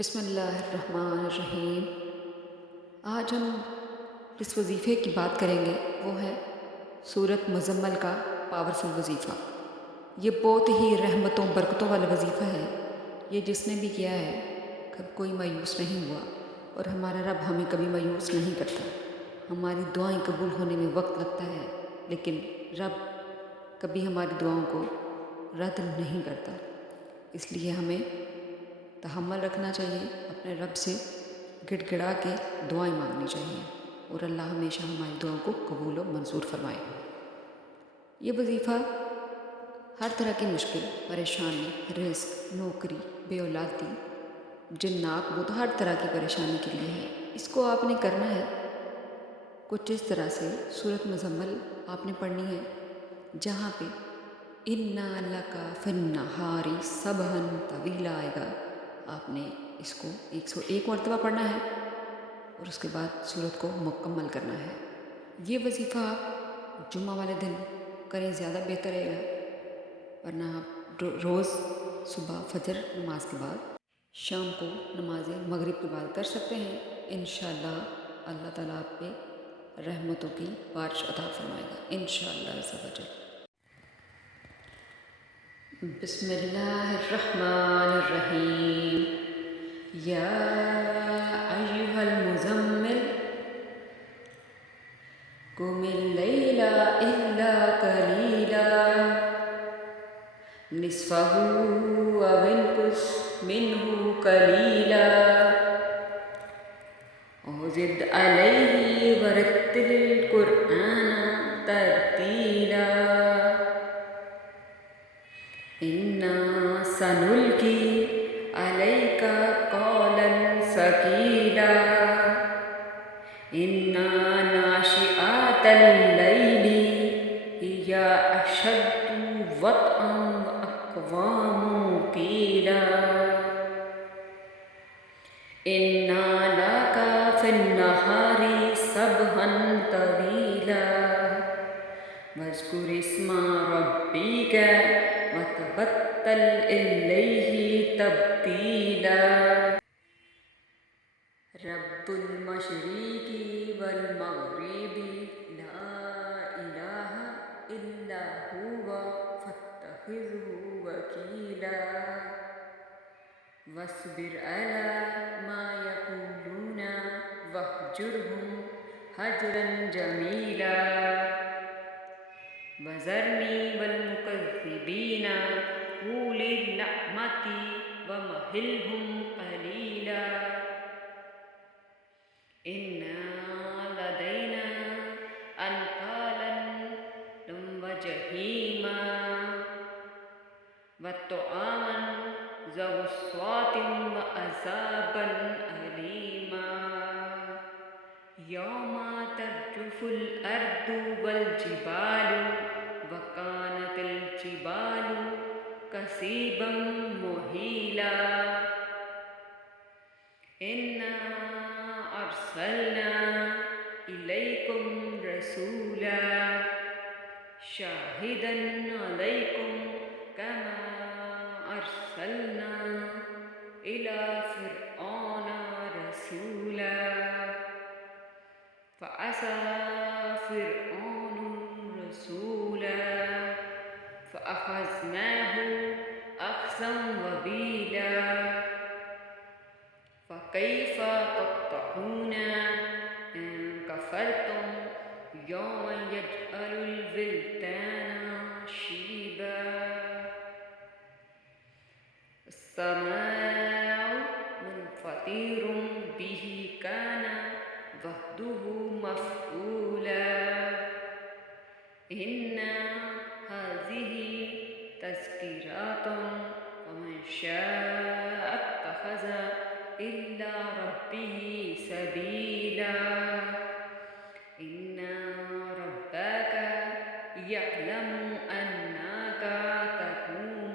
بسم اللہ الرحمن الرحیم۔ آج ہم جس وظیفے کی بات کریں گے وہ ہے سورۃ مزمل کا پاورفل وظیفہ۔ یہ بہت ہی رحمتوں برکتوں والا وظیفہ ہے۔ یہ جس نے بھی کیا ہے کب کوئی مایوس نہیں ہوا، اور ہمارا رب ہمیں کبھی مایوس نہیں کرتا۔ ہماری دعائیں قبول ہونے میں وقت لگتا ہے، لیکن رب کبھی ہماری دعاؤں کو رد نہیں کرتا۔ اس لیے ہمیں تحمل رکھنا چاہیے، اپنے رب سے گڑ گڑا کے دعائیں مانگنی چاہیے، اور اللہ ہمیشہ ہماری دعاؤں کو قبول و منظور فرمائے۔ یہ وظیفہ ہر طرح کی مشکل، پریشانی، رزق، نوکری، بے اولادی، جنات، وہ تو ہر طرح کی پریشانی کے لیے ہے۔ اس کو آپ نے کرنا ہے کچھ اس طرح سے۔ سورۃ مزمل آپ نے پڑھنی ہے جہاں پہ اِنَّا لَکَ فِی النَّہَارِ صَبْحًا طویلا آئے گا، آپ نے اس کو 101 مرتبہ پڑھنا ہے، اور اس کے بعد سورت کو مکمل کرنا ہے۔ یہ وظیفہ آپ جمعہ والے دن کریں، زیادہ بہتر رہے گا، ورنہ آپ روز صبح فجر نماز کے بعد، شام کو نماز مغرب کے بعد کر سکتے ہیں۔ انشاءاللہ اللہ تعالیٰ آپ پہ رحمتوں کی بارش عطا فرمائے گا انشاءاللہ عز و جل۔ بسم اللہ الرحمن الرحیم۔ یا ایھا المزمل قم اللیل الا قلیلا نصفہ او انقص منہ قلیلا او زد علیہ ورتل القرآن ترتیلا انا سنلقی علیک قولا ثقیلا انا ناشئۃ اللیل ہی اشد وطئا واقوام قیلا انا لک فی النہار سبحا طویلا واذکر اسم ربک وتبتل الیہ تبتیلا رب المشرق والمغرب لا الہ الا هو فاتخذہ وکیلا واصبر علی ما یقولون واہجرہم ہجرا جمیلا وذرنی والمکذبین اولی النعمۃ ومہلہم قلیلا ان لدینا انکالا وجحیما وطعاما ذا غصۃ وعذابا الیما یوم ترجف الارض والجبال وکانت الجبال کثیبا مہیلا انا ارسلنا الیکم رسولا شاہدا علیکم کما ارسلنا الی فرعون رسولا فعصى فرعون الرسول فأخذناه أخذا وبيلا فكيف تطعون إن كفرتم يوما يجعل الولدان شيبا السماء منفطر به كان وعده مفعولا ان هذه تذکرۃ فمن شاء اتخذ الی ربہ سبیلا ان ربک یعلم انک تقوم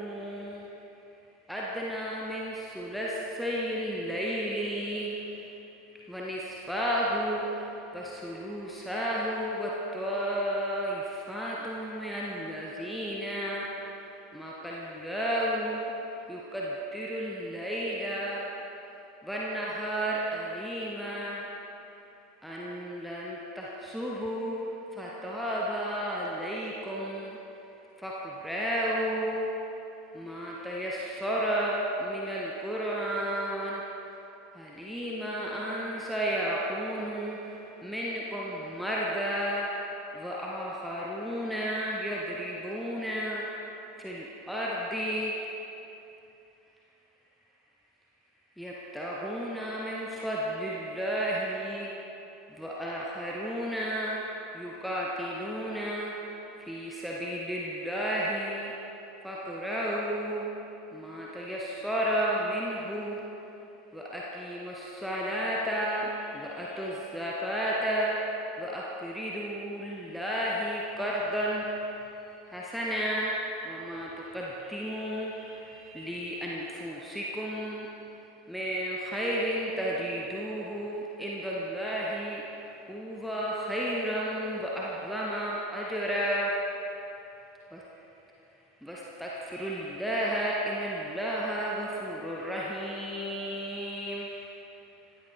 ادنی من ثلثی اللیل ونصفہ وثلثہ وطائفات من الذین معك الله يقدر الليل تمسوه فتاب عليكم فاقرأوا ما تيسر من القرآن علم أن سيكون منكم مرضى وآخرون يضربون في الأرض يبتغون من فضل الله وآخرون يقاتلون في سبيل الله فاقرأوا ما تيسر منه وأقيموا الصلاة وآتوا الزكاة وأقرضوا الله قرضا حسنا وما تقدموا لأنفسكم من خير تجدوه عند الله هو خيرا وأعظم أجرا واستغفروا الله إن